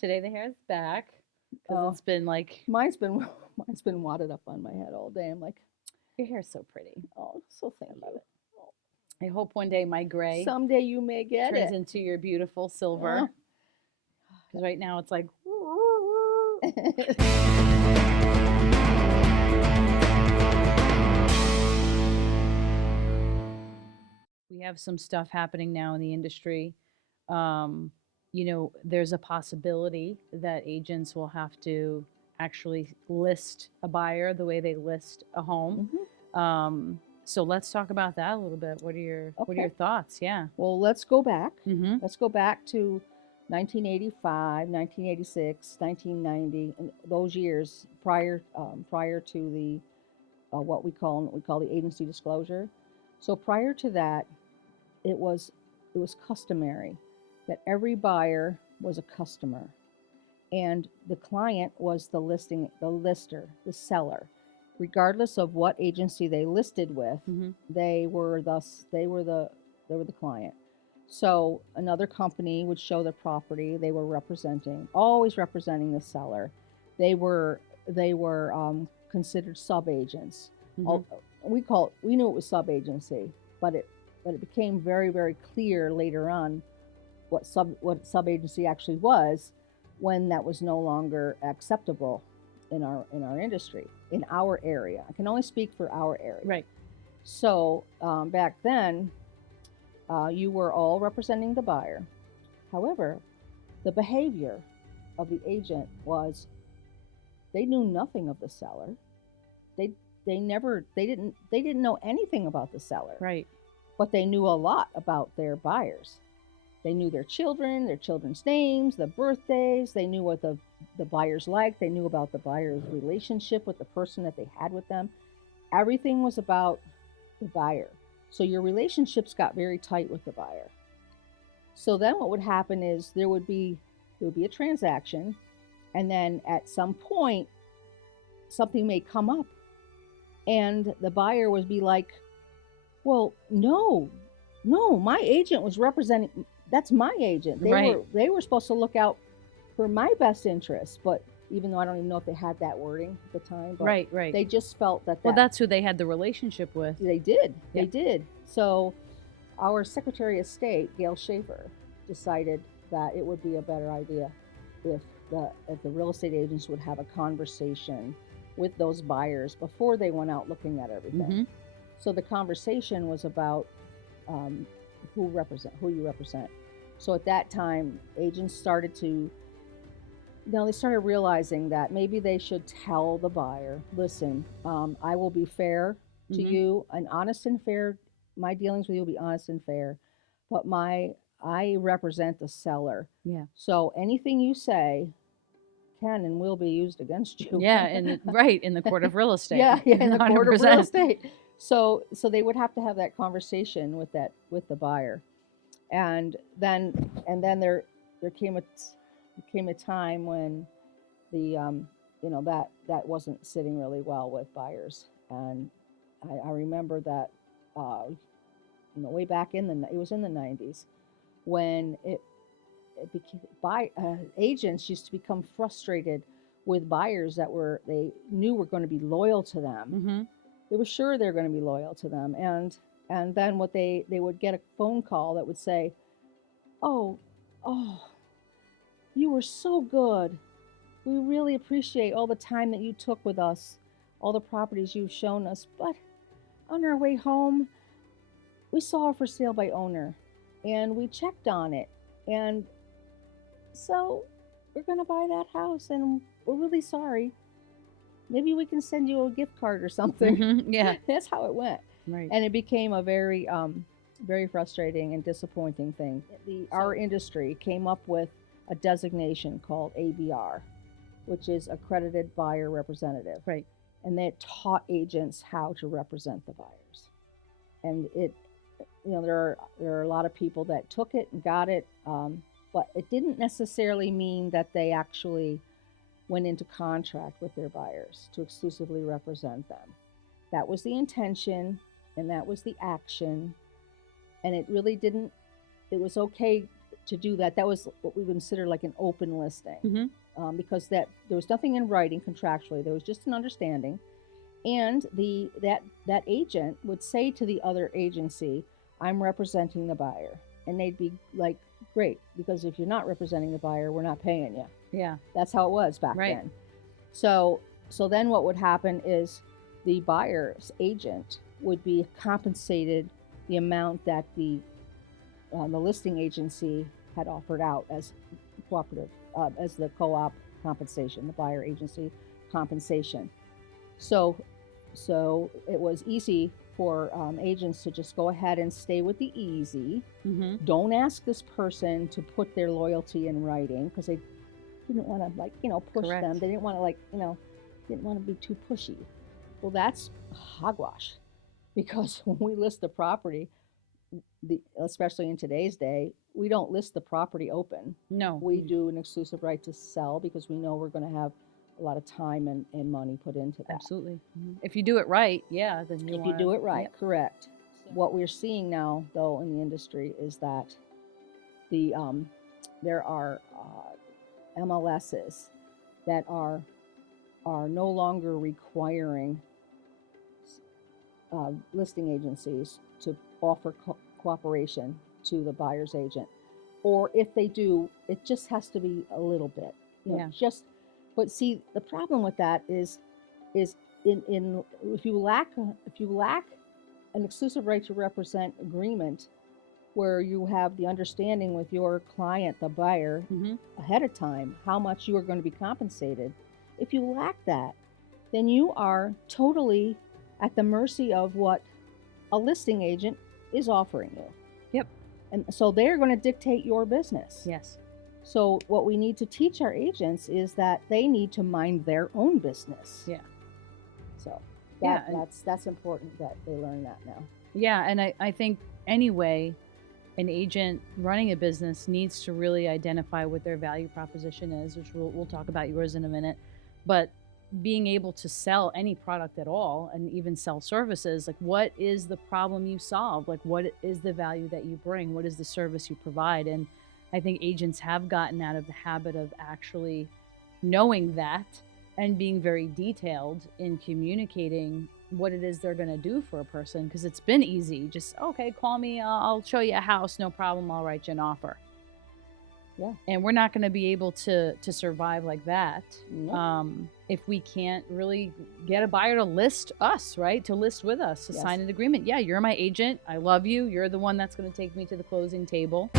Today the hair's back because Oh, it's been like, mine's been wadded up on my head all day. I'm like, your hair's so pretty. oh, so thank I love you. it. I hope one day my gray Someday you may get turns it. into your beautiful Uh, silver. Because right now it's like, we have some stuff happening now in the industry. Um, there's a possibility that agents will have to actually list a buyer the way they list a home. mhm. So let's talk about that a little bit. What are your Okay. thoughts? Yeah. Well, let's go back. Mm-hmm. Let's go back to 1985, 1986, 1990, and those years prior to the what we call the agency disclosure. So prior to that, it was it was customary that every buyer was a customer and the client was the lister, the seller. Regardless of what agency they listed with, Mm-hmm. they were the client. So another company would show the property they were representing, always representing the seller. They were considered sub agents. Mm-hmm. We knew it was sub agency, but it became very very clear later on what sub agency actually was when that was no longer acceptable in our industry, in our area. I can only speak for our area. Right. So back then, you were all representing the buyer. However, the behavior of the agent was they knew nothing of the seller. They they didn't know anything about the seller, Right. but they knew a lot about their buyers. They knew their children's names, the birthdays. They knew what the buyers liked. They knew about the buyer's relationship with the person that they had with them. Everything was about the buyer. So your relationships got very tight with the buyer. So then what would happen is there would be a transaction, and then at some point something may come up, and the buyer would be like, "Well, no, no, my agent was representing. That's my agent. They Right. were supposed to look out for my best interests." But even though I don't even know if they had that wording at the time, but Right. Right. they just felt that Well, that's who they had the relationship with. they did. They Yep. did. So our Secretary of State, Gail Schaefer, decided that it would be a better idea if the real estate agents would have a conversation with those buyers before they went out looking at everything. Mm-hmm. So the conversation was about um, who you represent. So at that time, agents started to they started realizing that maybe they should tell the buyer, listen, I will be fair to Mm-hmm. you, and honest and fair. My dealings with you will be honest and fair, but I represent the seller. Yeah. So anything you say can and will be used against you. Yeah. And right in the court of real estate. Yeah, in the court of real 100%. estate. So they would have to have that conversation with the buyer, and then there came a time when the that wasn't sitting really well with buyers, and I remember that way back it was in the 90s when it became agents used to become frustrated with buyers that they knew were going to be loyal to them. Mm-hmm. They were sure they're going to be loyal to them, and then what they would get a phone call that would say, oh, oh, you were so good. We really appreciate all the time that you took with us, all the properties you've shown us, but on our way home, we saw a for sale by owner and we checked on it, and so we're going to buy that house, and we're really sorry. Maybe we can send you a gift card or something. Mm-hmm. Yeah. That's how it went. Right. And it became a very very frustrating and disappointing thing. Our industry came up with a designation called ABR, which is accredited buyer representative. Right. And that taught agents how to represent the buyers. And there are a lot of people that took it and got it, but it didn't necessarily mean that they actually went into contract with their buyers to exclusively represent them. That was the intention, and that was the action, and it really didn't. It was okay to do that. That was what we consider like an open listing, Mm-hmm. because that there was nothing in writing contractually. There was just an understanding, and that agent would say to the other agency, "I'm representing the buyer," and they'd be like, "Great, because if you're not representing the buyer, we're not paying you." Yeah. That's how it was back Right. then. So then what would happen is the buyer's agent would be compensated the amount that the listing agency had offered out as cooperative, as the co-op compensation, the buyer agency compensation. So it was easy for agents to just go ahead and stay with the easy. Mm-hmm. Don't ask this person to put their loyalty in writing, because they didn't want to push Correct. them. They didn't want to didn't want to be too pushy. Well, that's hogwash, because when we list the property, especially in today's day, we don't list the property open. No. We do an exclusive right to sell, because we know we're going to have a lot of time and money put into that. Absolutely. Mm-hmm. If you do it right, yeah, then If you do it right, yep. correct. What we're seeing now, though, in the industry is that there are MLSs that are no longer requiring listing agencies to offer cooperation to the buyer's agent, or if they do, it just has to be a little bit. Yeah. But see, the problem with that is in if you lack an exclusive right to represent agreement, where you have the understanding with your client, the buyer, Mm-hmm. ahead of time how much you are going to be compensated. If you lack that, then you are totally at the mercy of what a listing agent is offering you. Yep. And so they're going to dictate your business. Yes. So what we need to teach our agents is that they need to mind their own business. Yeah. So Yeah, that's important that they learn that now. Yeah, and I think anyway, an agent running a business needs to really identify what their value proposition is, which we'll talk about yours in a minute. But being able to sell any product at all, and even sell services, like what is the problem you solve? Like what is the value that you bring? What is the service you provide? And I think agents have gotten out of the habit of actually knowing that and being very detailed in communicating what it is they're going to do for a person, because it's been easy. Just, okay, call me, I'll show you a house, no problem, I'll write you an offer. Yeah. And we're not going to be able to survive like that. Nope. If we can't really get a buyer to list us, right? To list with us, to Yes. sign an agreement. Yeah, you're my agent. I love you. You're the one that's going to take me to the closing table.